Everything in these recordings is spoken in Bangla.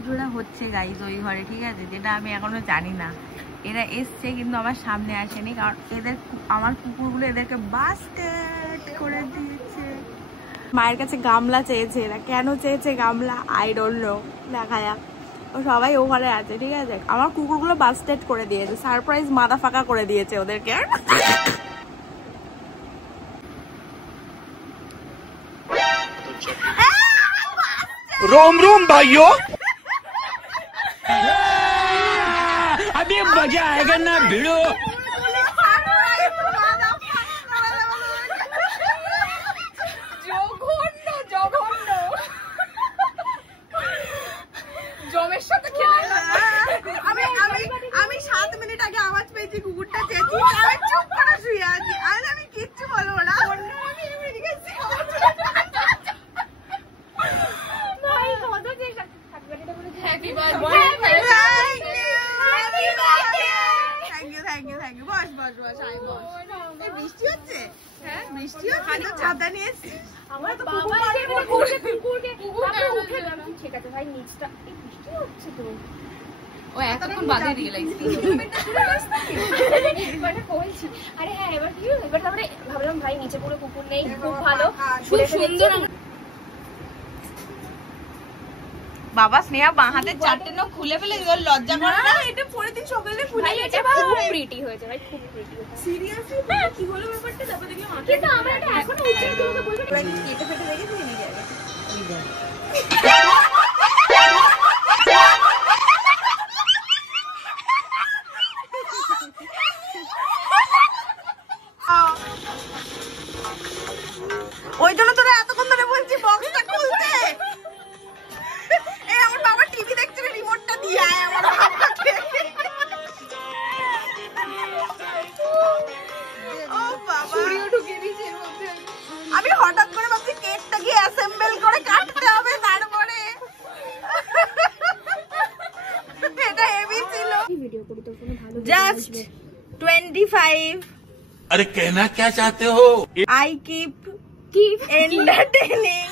পুজোটা হচ্ছে গাইস ওই ঘরে, ঠিক আছে, যেটা আমি এখনো জানি না। এরা এসছে কিন্তু আমার সামনে আসেনি, কারণ আমার কুকুরগুলো এদেরকে বাস্কেট করে দিয়েছে। মায়ের কাছে গামলা চেয়েছে এরা, কেন চেয়েছে গামলা আই ডোন্ট নো, দেখা যাক। ও সবাই ওখানে আছে, ঠিক আছে। আমার কুকুরগুলো বাস্কেট করে দিয়েছে, সারপ্রাইজ মাথা ফাঁকা করে দিয়েছে ওদেরকে। रोम रोम भाइयों अभी मजा आएगा ना भिड़ो। আমি 7 মিনিট আগে আওয়াজ পেয়েছি কুকুরটা চেঁচিয়ে, আমি চুপ করে শুয়ে আছি, আর আমি কিচ্ছু বলবো না। বৃষ্টি হচ্ছে, হ্যাঁ বৃষ্টি হচ্ছে, ছাতা নিয়ে এসছি। আমার তো বাবা ঠিক আছে ভাই, নিচটা বৃষ্টি হচ্ছে তো। ও এতক্ষণ বাজে রিয়েলাইজ মানে বলছি। আরে হ্যাঁ এবার কি, এবার তারপরে ভাবলাম ভাই নিচে পুরো কুকুর নেই, খুব ভালো, খুব সুন্দর। বাবা স্নেহা বাঁ হাতের 4টে নখ খুলে ফেলে লজ্জা করে না? এটা পরের দিন সকালে খুলে গেছে, খুব প্রিটি হয়েছে ভাই, খুব প্রিটি হয়েছে। সিরিয়াসলি কি হলো ব্যাপারটা? তারপর দেখলাম মাথা, কিন্তু আমরা এটা এখনো উচিত করে বলবো না। কেটে ফেটে রেখেছি নাকি আগে? ওই দেখ ওই জন্য তোরা এতক্ষণ ধরে বলছি বক্সটা খুলতে। এই আমার বাবা টিভি দেখছে, রিমোটটা দিয়ে আয় আমার বাবাকে। ও বাবা চুরিও ঢুকিয়ে দিয়েছে এর মধ্যে। আমি হঠাৎ করে ভাবছি কেকটাকে অ্যাসেম্বল করে কাটতে হবে, তারপরে এটা হেভি ছিল। ভিডিও করি তো কোনো ভালো জাস্ট 25। अरे कहना क्या चाहते हो? I keep entertaining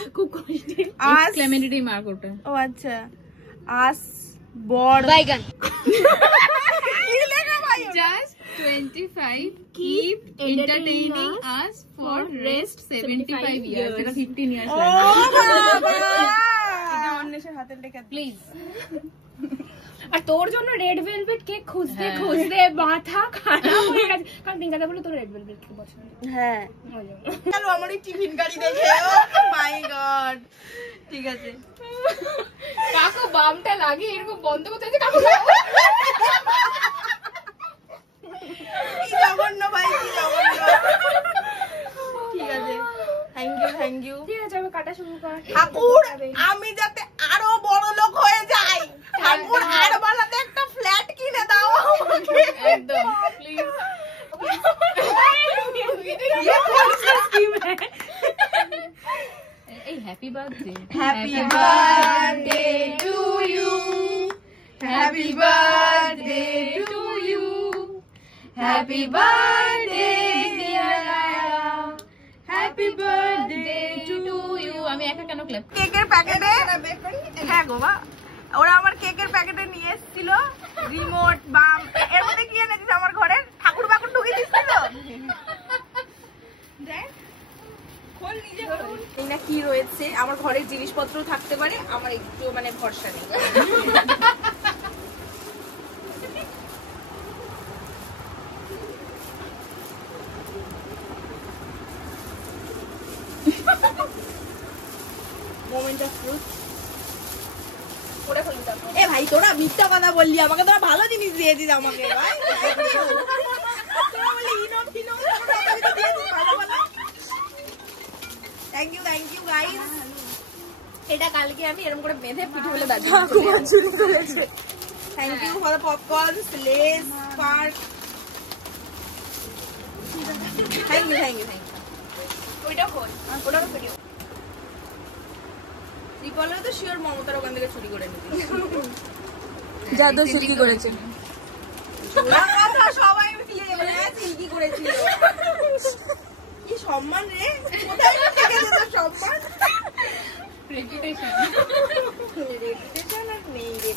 us Clementi mark ওটা। ও আচ্ছা, us bored বাইগান কি লেখা ভাই? Just 25 keep entertaining us for rest 75 years. এটা 15 years ও লাগবে। বাবা এটা অন্বেষের হাতে লেখা প্লিজ। আর তোর জন্য রেড ভেলভেট কেক খুঁজতে খুঁজতে মাথা খারাপ হয়ে গেছে, কারণ পিঙ্কাদা বলে তোর রেড ভেলভেট কেক পছন্দ। হ্যাঁ চলো আমার এই টিফিন গাড়ি দেখে, ও মাই গড। ঠিক আছে কাকু বামটা লাগিয়ে এরকম বন্ধ করতে আছে, কাকু কি জঘন্য ভাই, কি জঘন্য। ঠিক আছে, থ্যাংক ইউ। ঠিক আছে আমি কাটা শুরু কর। ঠাকুর আমি যাতে আরো বড় লোক হয়ে যাই, ঠাকুর আর বানাতে একটা ফ্ল্যাট কিনে দাও আমাকে একদম প্লিজ। ये कौन सी स्कीम है? এই happy birthday, Happy birthday to you, happy birthday to you, happy birthday dear Aya, happy birthday to you. আমি একা কেন ক্ল্যাপ? কেকের প্যাকেটে, হ্যাঁ গো বা, ওরা আমার কেকের প্যাকেটে নিয়ে এসেছিল রিমোট বাম, এর মধ্যে কি এনেছিস আমার ঘরে? ঠাকুর বাকুর ঢুকিয়ে দিচ্ছিল। এই না কি রয়েছে, আমার ঘরের জিনিসপত্র থাকতে পারে, আমার একটু মানে ভরসা নেই। মোমেন্ট অফ ট্রুথ করে ফেলি তারপর। এ ভাই তোরা মিথ্যা কথা বললি, আমাকে তোরা ভালো জিনিস দিয়েছিস আমাকে ভাই। তোরা বলি ইনো ফিনো দিয়েছিস ভালো ভালো। Thank you guys. এটা কালকে আমি এরকম করে বেঁধে পিঠে বলে বাজি করেছে। Thank you for the popcorns, Lays, spark. Thank you. ওইটা হল, ওটারও ভিডিও। রিকল তো শিওর মমতার ওখান থেকে চুরি করে নিবি। জাদু সিল্কি করেছে। সবাই মিলে সিল্কি করেছিল। কি সম্মান রে, কোথায় থেকে যেত সম্মান? রেপুটেশন আর নেই রে।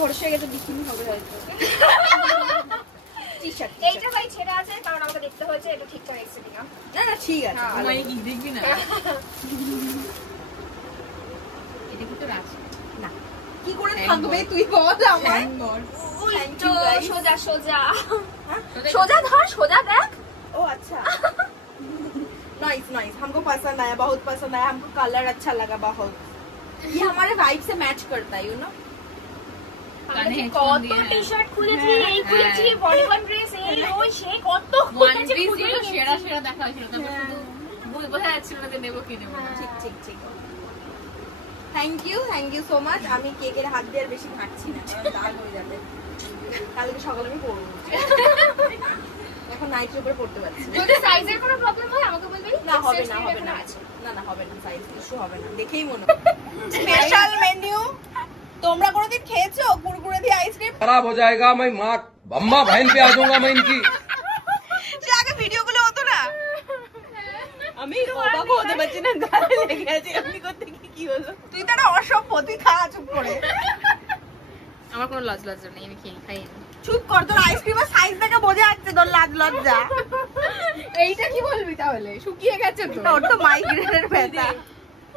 ভরসা হয়ে গেছে বিকিনি হবে হয়তো। টি-শার্ট এইটা ভাই ছেড়ে আছে কারণ আমাকে দেখতে হয়েছে এটা ঠিকঠাক এসে কিনা। না না ঠিক আছে, ভালো। কি দেখবি না এটা কি তোর আছে না কি করে থাকবে তুই বল আমার। উল্টো সোজা সোজা সোজা ধর সোজা দেখ। ओ अच्छा नाइस नाइस, हमको पसंद आया, बहुत पसंद आया, हमको कलर अच्छा लगा बहुत, ये हमारे वाइब से मैच करता है, यू नो। কত টি-শার্ট খুলেছি, এই খুলেছি, বডিকন ড্রেস, এই ওই সে কত ওয়ান পিস ছিল সেরা সেরা দেখা হয়েছিল, তারপর শুধু বোঝা যাচ্ছিল না যে নেবো কি নেবো না। ঠিক ঠিক ঠিক, থ্যাংক ইউ সো মাচ। আমি কেকের হাত দিয়ে আর বেশি ঘাটছি না, কারণ দাগ হয়ে যাবে, কালকে সকালে আমি পরবো। এখন নাইটের উপরে পড়তে পারছি। যদি সাইজের কোনো প্রবলেম হয় আমাকে বলবি। না হবে না, হবে না, না না হবে না, সাইজ ইস্যু হবে না, দেখেই মনে হয়। স্পেশাল মেনু তোমরা কোনোদিন খেয়েছো? কুরকুরে দিয়ে আইসক্রিম खराब हो जाएगा, मैं माँ अम्मा बहन पे आ जाऊंगा मैं इनकी। সে আগে ভিডিওগুলো হতো না, আমি অবাক হতে পারছি না, গালে লেগে আছে এমনি করতে, কি হলো? তুই তো একটা অসভ্য, তুই খা চুপ করে। আমার কোনো লজ্জা নেই, আমি খাই না। চুপ কর, তোর আইসক্রিমের সাইজ দেখে বোঝা যাচ্ছে তোর লাজ লজ্জা। এইটা কি বলবি তাহলে? শুকিয়ে গেছে তো। তোর তো মাইগ্রেনের ব্যথা,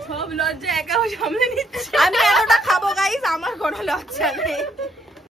সব লজ্জা একা সামলে নিচ্ছে। আমি এতটা খাবো গাইস, আমার কোনো লজ্জা নেই।